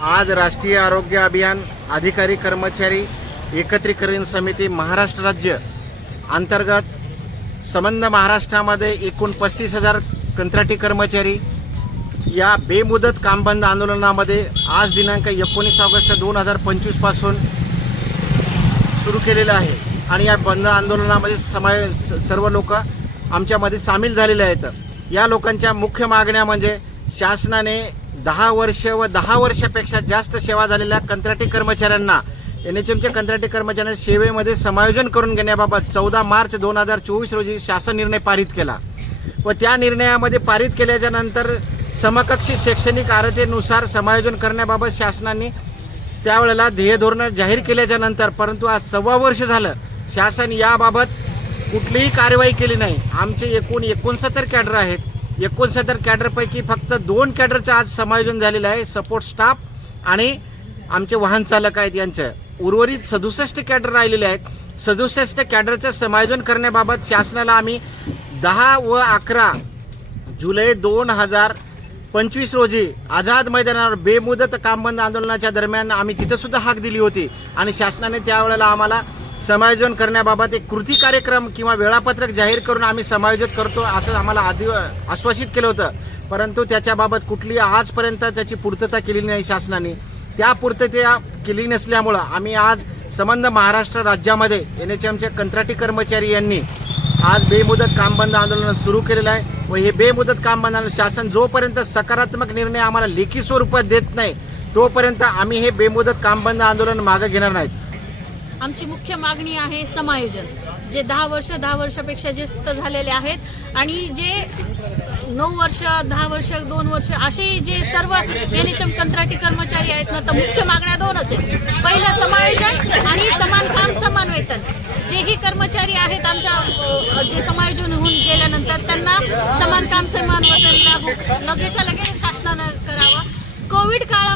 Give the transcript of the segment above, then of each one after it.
आज राष्ट्रीय आरोग्य अभियान अधिकारी कर्मचारी एकत्रीकरण समिती महाराष्ट्र राज्य अंतर्गत संबंध महाराष्ट्रामध्ये एकूण पस्तीस हजार कंत्राटी कर्मचारी या बेमुदत कामबंद आंदोलनामध्ये आज दिनांक एकोणीस ऑगस्ट दोन हजार पंचवीसपासून सुरू केलेलं आहे. आणि या बंद आंदोलनामध्ये समाय सर्व लोक आमच्यामध्ये सामील झालेले आहेत. या लोकांच्या मुख्य मागण्या म्हणजे शासनाने दहा वर्ष व दहा वर्षापेक्षा जास्त सेवा झालेल्या कंत्राटी कर्मचाऱ्यांना एन एच एमच्या कंत्राटी कर्मचाऱ्यांना सेवेमध्ये समायोजन करून घेण्याबाबत चौदा मार्च दोन हजार चोवीस रोजी शासन निर्णय पारित केला. व त्या निर्णयामध्ये पारित केल्याच्यानंतर समकक्षी शैक्षणिक आरतेनुसार समायोजन करण्याबाबत शासनाने त्यावेळेला ध्येयधोरण जाहीर केल्याच्यानंतर परंतु आज सव्वा वर्ष झालं शासन याबाबत कुठलीही कारवाई केली नाही. आमचे एकूण एकोणसत्तर कॅडर आहेत. एकोणसत्तर कॅडरपैकी फक्त दोन कॅडरचं आज समायोजन झालेलं आहे. सपोर्ट स्टाफ आणि आमचे वाहन चालक आहेत यांचं. उर्वरित सदुसष्ट कॅडर राहिलेले आहेत. सदुसष्ट कॅडरचं समायोजन करण्याबाबत शासनाला आम्ही दहा व अकरा जुलै दोन हजार पंचवीस रोजी आझाद मैदानावर बेमुदत कामबंद आंदोलनाच्या दरम्यान आम्ही तिथं सुद्धा हाक दिली होती आणि शासनाने त्यावेळेला आम्हाला समायोजन करण्याबाबत एक कृती कार्यक्रम किंवा वेळापत्रक जाहीर करून आम्ही समायोजित करतो असं आम्हाला आधी आश्वासित केलं होतं. परंतु त्याच्याबाबत कुठली आजपर्यंत त्याची पूर्तता केलेली नाही शासनाने. त्या पूर्तता केली नसल्यामुळं आम्ही आज संबंध महाराष्ट्र राज्यामध्ये एन एच एमचे कंत्राटी कर्मचारी यांनी आज बेमुदत कामबंद आंदोलन सुरू केलेलं आहे व हे बेमुदत कामबंद आंदोलन शासन जोपर्यंत सकारात्मक निर्णय आम्हाला लेखी स्वरूपात देत नाही तोपर्यंत आम्ही हे बेमुदत कामबंद आंदोलन मागं घेणार नाहीत. आमची मुख्य मागणी आहे समायोजन. जे दहा वर्ष दहा वर्षापेक्षा जास्त झालेले आहेत आणि जे नऊ वर्ष दहा वर्ष दोन वर्ष असे जे सर्व एन एच एम कंत्राटी कर्मचारी आहेत ना तर मुख्य मागण्या दोनच आहेत. पहिलं समायोजन आणि समान काम समान वेतन. जेही कर्मचारी आहेत आमच्या जे समायोजन होऊन गेल्यानंतर त्यांना समान काम समान वेतन लागू लगेच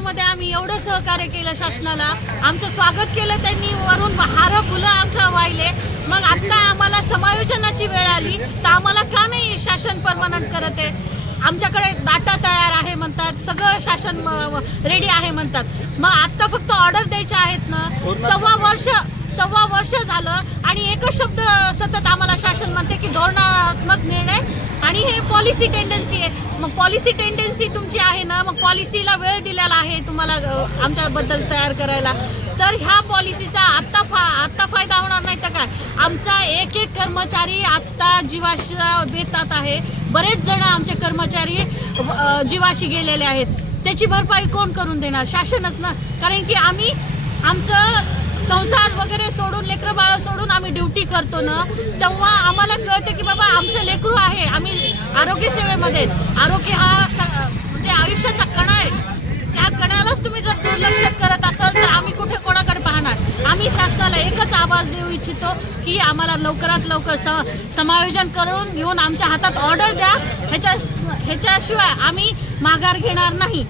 काळामध्ये आम्ही एवढं सहकार्य केलं शासनाला. आमचं स्वागत केलं त्यांनी. वरून हार फुलं आमच्या वाहिले. मग आता आम्हाला समायोजनाची वेळ आली. तर आम्हाला का नाही शासन परमनंट करत आहे? आमच्याकडे डाटा तयार आहे म्हणतात. सगळं शासन रेडी आहे म्हणतात. मग आता फक्त ऑर्डर द्यायच्या आहेत ना? सव्वा वर्ष सव्वा वर्ष झालं आणि एकच शब्द सतत आम्हाला शासन म्हणते की धोरणात्मक निर्णय आणि हे पॉलिसी टेंडन्सी पॉलिसी टेंडन्सी तुमची आहे ना मग पॉलिसीला वेळ दिलेला आहे तुम्हाला आमच्याबद्दल तयार करायला. तर ह्या पॉलिसीचा आत्ता फा आत्ता फायदा होणार नाही तर काय? आमचा एक एक कर्मचारी आत्ता जीवाशी बेतात आहे. बरेच जण आमचे कर्मचारी जीवाशी गेलेले आहेत. त्याची भरपाई कोण करून देणार? शासनच ना? कारण की आम्ही आमचं संसार वगैरे सोडून लेकरं बाळ सोडून आम्ही ड्युटी करतो ना तेव्हा आम्हाला कळतं की बाबा आमचं लेकरू आहे आम्ही आरोग्य सेवेमध्ये आरोग्य हा स- म्हणजे आयुष्याचा कणा आहे. त्या कणालाच तुम्ही जर दुर्लक्ष करत असाल तर आम्ही कुठे कोणाकडे पाहणार? आम्ही शासनाला एकच आवाज देऊ इच्छितो की आम्हाला लवकरात लवकर स समायोजन करून घेऊन आमच्या हातात ऑर्डर द्या. ह्याच्या ह्याच्याशिवाय आम्ही माघार घेणार नाही.